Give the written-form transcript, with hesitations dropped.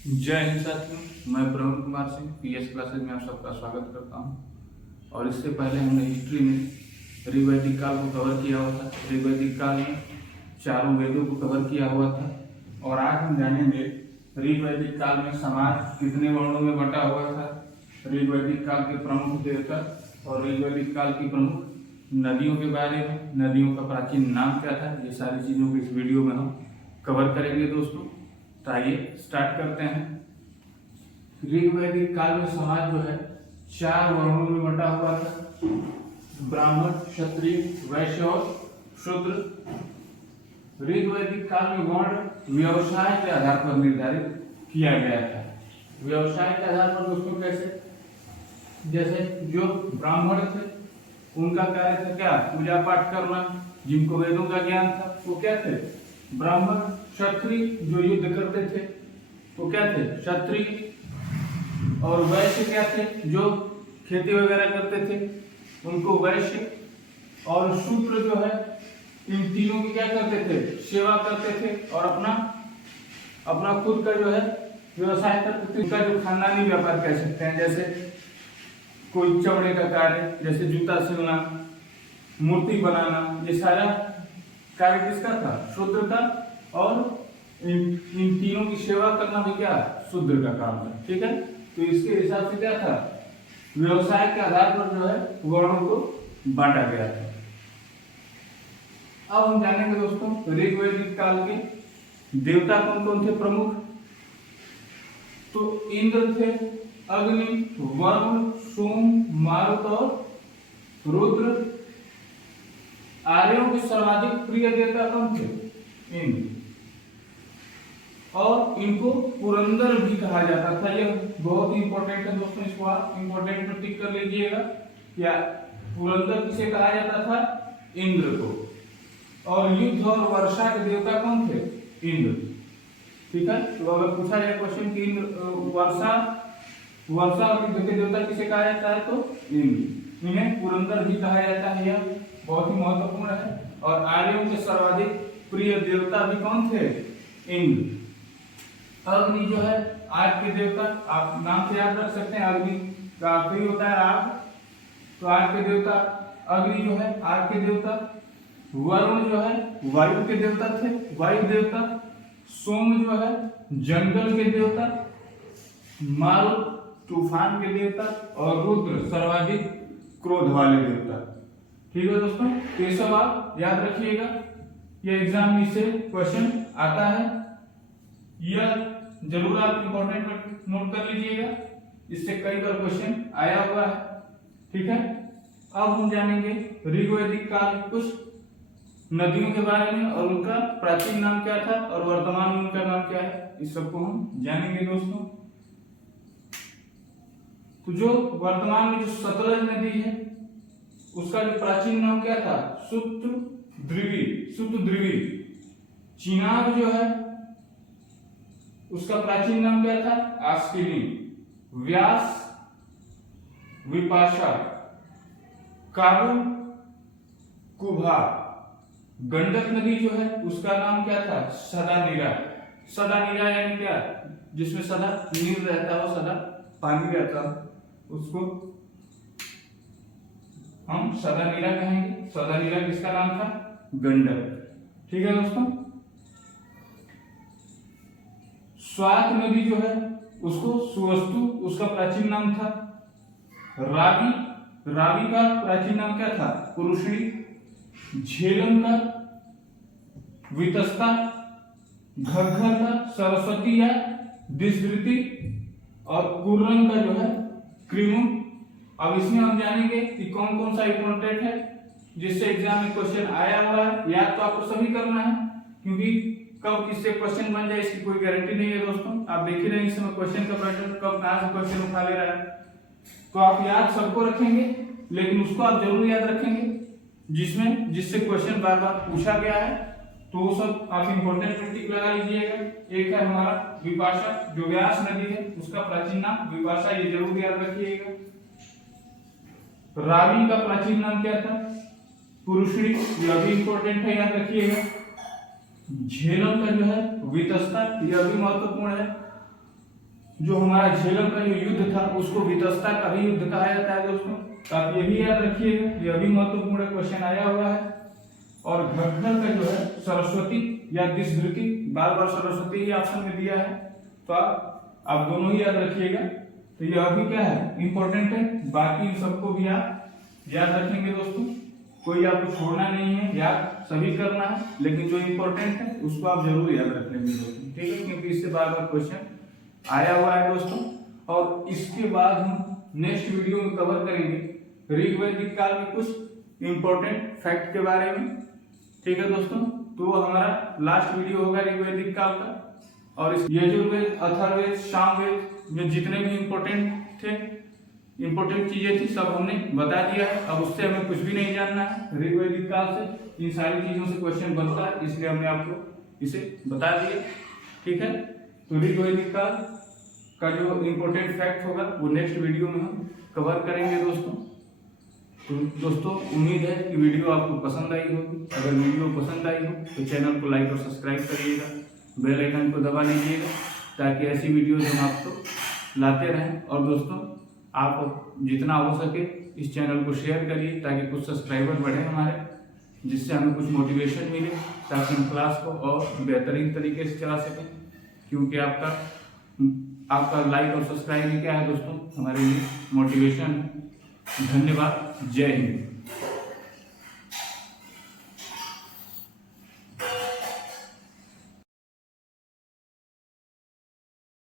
जय हिंद साथियों, मैं प्रवीण कुमार सिंह पीएस क्लासेज में आप सबका स्वागत करता हूं। और इससे पहले हमने हिस्ट्री में ऋग्वैदिक काल को कवर किया हुआ था। ऋग्वैदिक काल में चारों वेदों को कवर किया हुआ था। और आज हम जानेंगे ऋग्वैदिक काल में समाज कितने वर्णों में बंटा हुआ था, ऋग्वैदिक काल के प्रमुख देवता और ऋग्वैदिक काल की प्रमुख नदियों के बारे में, नदियों का प्राचीन नाम क्या था, ये सारी चीज़ों को इस वीडियो में हम कवर करेंगे दोस्तों। तो आइए स्टार्ट करते हैं। ऋग्वैदिक काल में समाज जो है चार वर्णों में बंटा हुआ था: ब्राह्मण, क्षत्रिय, वैश्य और शूद्र। ऋग्वैदिक काल में वर्ण व्यवसाय के आधार पर निर्धारित किया गया था। व्यवसाय के आधार पर दोस्तों कैसे? जैसे जो ब्राह्मण थे उनका कार्य था क्या? पूजा पाठ करना, जिनको वेदों का ज्ञान था वो क्या थे? ब्राह्मण। क्षत्रिय जो युद्ध करते थे वो क्या थे? क्षत्रिय। और वैश्य क्या थे? जो खेती वगैरह करते थे उनको वैश्य। और शूद्र जो है इन तीनों की क्या करते थे? सेवा करते थे और अपना खुद का जो है व्यवसाय करते थे। उनका जो खानदानी व्यापार कह सकते हैं, जैसे कोई चमड़े का कार्य, जैसे जूता सिलना, मूर्ति बनाना, ये सारा कार्य किसका था? शूद्र का। और इन तीनों की सेवा करना भी क्या? शूद्र का काम था। ठीक है, तो इसके हिसाब से क्या था? व्यवसाय के आधार पर जो है वर्णों को बांटा गया था। अब हम जानेंगे दोस्तों ऋग्वैदिक काल के देवता कौन कौन थे प्रमुख। तो इंद्र थे, अग्नि, वरुण, सोम, मारुत और रुद्र। आर्यों के सर्वाधिक प्रिय देवता कौन थे? इंद्र। और इनको पुरंदर भी कहा जाता था। यह बहुत ही इंपॉर्टेंट है दोस्तों, इसको आप इंपॉर्टेंट में टिक कर लीजिएगा। क्या पुरंदर किसे कहा जाता था? इंद्र को। और युद्ध और वर्षा के देवता कौन थे? इंद्र। ठीक है, तो अगर पूछा जाए क्वेश्चन की वर्षा और युद्ध के देवता किसे कहा जाता है, तो इंद्र। इन्हें पुरंदर भी कहा जाता है, यह बहुत ही महत्वपूर्ण है। और आर्यों के सर्वाधिक प्रिय देवता भी कौन थे? इंद्र। अग्नि जो है आग के देवता, आप नाम से याद रख सकते हैं, अग्नि का आखिरी होता है आग, तो आग के देवता अग्नि जो है आग के देवता। वरुण जो है वायु के देवता थे, वायु देवता। सोम जो है जंगल के देवता। मारुत तूफान के देवता। और रुद्र सर्वाधिक क्रोध वाले देवता। ठीक है दोस्तों, तो ये सब आप याद रखिएगा, ये एग्जाम में से क्वेश्चन आता है, यह जरूर आप इंपॉर्टेंट पर नोट कर लीजिएगा, इससे कई बार क्वेश्चन आया हुआ है। ठीक है, अब हम जानेंगे ऋग्वैदिक काल के कुछ नदियों के बारे में और उनका प्राचीन नाम क्या था और वर्तमान में उनका नाम क्या है, इस सबको हम जानेंगे दोस्तों। तो जो वर्तमान में जो सतलज नदी है उसका जो प्राचीन नाम क्या था? शुतुद्रिवी। चिनाब जो है उसका प्राचीन नाम क्या था? आस्किनी। व्यास, विपाशा, काबुल, कुभा। गंडक नदी जो है उसका नाम क्या था? सदानीरा। सदानीरा यानी क्या? जिसमें सदा नीर रहता है, वो सदा पानी रहता है, उसको हम सदानीरा कहेंगे। सदानीरा किसका नाम था? गंडक। ठीक है दोस्तों। स्वात नदी जो है उसको सुवस्तु, उसका प्राचीन नाम था। रावी, रावी का प्राचीन नाम क्या था? पुरुषणी। झेलम का वितस्ता। घग्गर का सरस्वती या दिशवृति। और कुर्रम का जो है क्रिमु। अब इसमें हम जानेंगे कि कौन कौन सा इंपॉर्टेंट है जिससे एग्जाम में क्वेश्चन आया हुआ है। याद तो आपको सभी करना है, क्योंकि कब किससे क्वेश्चन बन जाए इसकी कोई गारंटी नहीं है दोस्तों। आप देख ही रहे हैं इस समय क्वेश्चन का पैटर्न, कब कहां से क्वेश्चन उठा ले रहा है। तो आप याद सबको रखेंगे, लेकिन उसको आप जरूर याद रखेंगे जिससे क्वेश्चन बार बार पूछा गया है, तो वो सब आप इंपॉर्टेंट में टिक लगा लीजिएगा। एक है हमारा विपाशा, जो व्यास नदी है उसका प्राचीन नाम विपाशा, ये जरूर याद रखिएगा। रावी का प्राचीन नाम क्या था? पुरुषणी, यह भी इंपॉर्टेंट है, याद रखिएगा। झेलम का जो है वितस्ता, यह भी महत्वपूर्ण है। जो हमारा झेलम का जो युद्ध था उसको वितस्ता का भी युद्ध कहा जाता है दोस्तों। तो आप ये भी याद रखिएगा, यह भी महत्वपूर्ण क्वेश्चन आया हुआ है। और घग्गर का जो है सरस्वती या दिशद्रुति, बार बार सरस्वती ही ऑप्शन में दिया है, तो आप दोनों ही याद रखिएगा। तो यह भी क्या है, इंपॉर्टेंट है। बाकी इन सबको भी आप याद रखेंगे दोस्तों, कोई आपको छोड़ना नहीं है, याद सभी करना है, लेकिन जो इंपॉर्टेंट है उसको आप जरूर याद रख लेंगे दोस्तों, ठीक है, क्योंकि इससे बार बार क्वेश्चन आया हुआ है दोस्तों। और इसके बाद हम नेक्स्ट वीडियो में कवर करेंगे ऋग्वैदिक काल में कुछ इंपॉर्टेंट फैक्ट के बारे में, ठीक है दोस्तों। तो वो हमारा लास्ट वीडियो होगा ऋग्वैदिक काल का। और इस यजुर्वेद, अथर्ववेद, सामवेद में जितने भी इंपॉर्टेंट थे, इंपॉर्टेंट चीजें थी, सब हमने बता दिया है। अब उससे हमें कुछ भी नहीं जानना है। ऋग्वैदिक काल से इन सारी चीजों से क्वेश्चन बनता है, इसलिए हमने आपको इसे बता दिया, ठीक है। तो ऋग्वैदिक काल का जो इंपॉर्टेंट फैक्ट होगा वो नेक्स्ट वीडियो में हम कवर करेंगे दोस्तों। तो दोस्तों उम्मीद है कि वीडियो आपको पसंद आई होगी। अगर वीडियो पसंद आई हो तो चैनल को लाइक और सब्सक्राइब करिएगा, बेल आइकन को दबा लीजिएगा, ताकि ऐसी वीडियोज हम आपको लाते रहें। और दोस्तों आप जितना हो सके इस चैनल को शेयर करिए, ताकि कुछ सब्सक्राइबर बढ़े हमारे, जिससे हमें कुछ मोटिवेशन मिले, ताकि हम क्लास को और बेहतरीन तरीके से चला सकें। क्योंकि आपका लाइक और सब्सक्राइब ही क्या है दोस्तों, हमारे लिए मोटिवेशन है। धन्यवाद। जय हिंद।